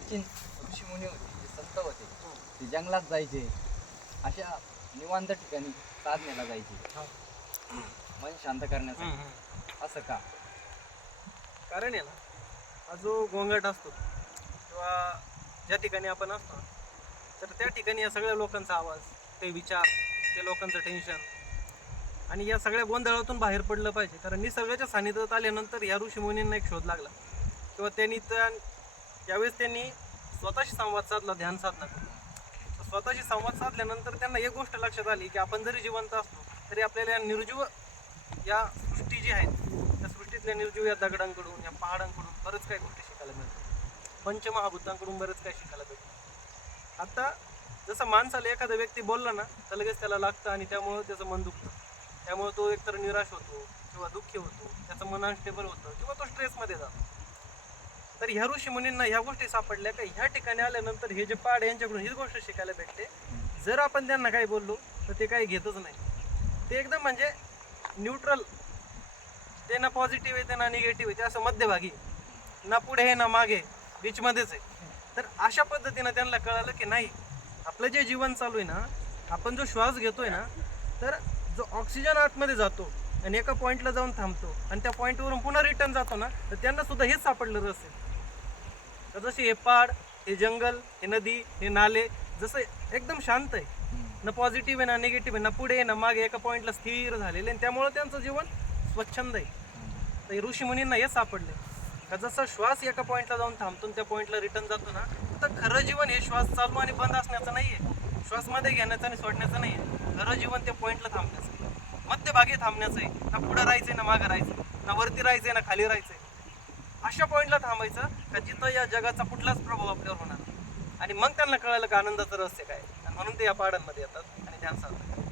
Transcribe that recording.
प्राचीन ऋषीमुनी होते जे संत होते ते जंगलात जायचे. अशा निवांत ठिकाणी साधनेला जायचे. मन शांत करण्यासाठी. असं का? कारण आहे ना हा जो गोंगाट असतो किंवा ज्या ठिकाणी आपण असतो तर त्या ठिकाणी या सगळ्या लोकांचा आवाज ते विचार ते लोकांचं टेन्शन आणि या सगळ्या गोंधळातून बाहेर पडलं पाहिजे. कारण निसर्गाच्या सानिध्यात आल्यानंतर या ऋषीमुनींना एक शोध लागला. किंवा त्यांनी त्या यावेळेस त्यांनी स्वतःशी संवाद साधला ध्यान साधना तर स्वतःशी संवाद साधल्यानंतर त्यांना एक गोष्ट लक्षात आली की आपण जरी जिवंत असलो तरी आपल्याला या निर्जीव या सृष्टी जी आहेत त्या सृष्टीतल्या निर्जीव या दगडांकडून या पहाडांकडून बरंच काही गोष्टी शिकायला मिळतात. पंचमहाभूतांकडून बरंच काही शिकायला मिळतं आता जसं माणसाला एखादा व्यक्ती बोलला ना तर लगेच त्याला लागतं आणि त्यामुळं त्याचं मन दुखतं. त्यामुळे तो एकतर निराश होतो किंवा दुःखी होतो त्याचं मन अनस्टेबल होतं किंवा तो स्ट्रेसमध्ये जातो. तर ह्या ऋषी मुनींना ह्या गोष्टी सापडल्या का? ह्या ठिकाणी आल्यानंतर हे जे पाड यांच्याकडून हीच गोष्ट शिकायला भेटते. जर आपण त्यांना काही बोललो तर ते काही घेतच नाही. ते एकदम म्हणजे न्यूट्रल ते ना पॉझिटिव्ह आहे ते ना निगेटिव्ह आहे ते असं मध्यभागी ना पुढे आहे ना मागे बीचमध्येच आहे. तर अशा पद्धतीनं त्यांना कळालं की नाही आपलं जे जीवन चालू आहे ना आपण जो श्वास घेतोय ना तर जो ऑक्सिजन आतमध्ये जातो आणि एका पॉईंटला जाऊन थांबतो आणि त्या पॉईंटवरून पुन्हा रिटर्न जातो ना तर त्यांना सुद्धा हेच सापडलं आहे तर जसे हे पाड हे जंगल हे नदी हे नाले जसं एकदम शांत आहे. ना पॉझिटिव्ह आहे ना निगेटिव्ह आहे ना पुढे आहे ना मागे एका पॉईंटला स्थिर झालेले आणि त्यामुळं त्यांचं जीवन स्वच्छंद आहे. तर ऋषी मुनींना हे सापडले का जसा श्वास एका पॉईंटला जाऊन थांबतो त्या पॉईंटला रिटर्न जातो ना तर खरं जीवन हे श्वास चालू आणि बंद असण्याचं नाही आहे श्वासमध्ये घेण्याचं आणि सोडण्याचं नाही आहे खरं जीवन त्या पॉईंटला थांबण्याचं आहे. मध्यभागी थांबण्याचं आहे. ना पुढं राहायचंय ना मागं राहायचं ना वरती राहायचंय ना खाली राहायचंय. अशा पॉईंटला थांबायचं का जिथं या जगाचा कुठलाच प्रभाव आपल्यावर होणार नाही. आणि मग त्यांना कळायला का आनंदाचं रहस्य काय आहे. म्हणून ते या पहाडांमध्ये येतात आणि ध्यान साधतात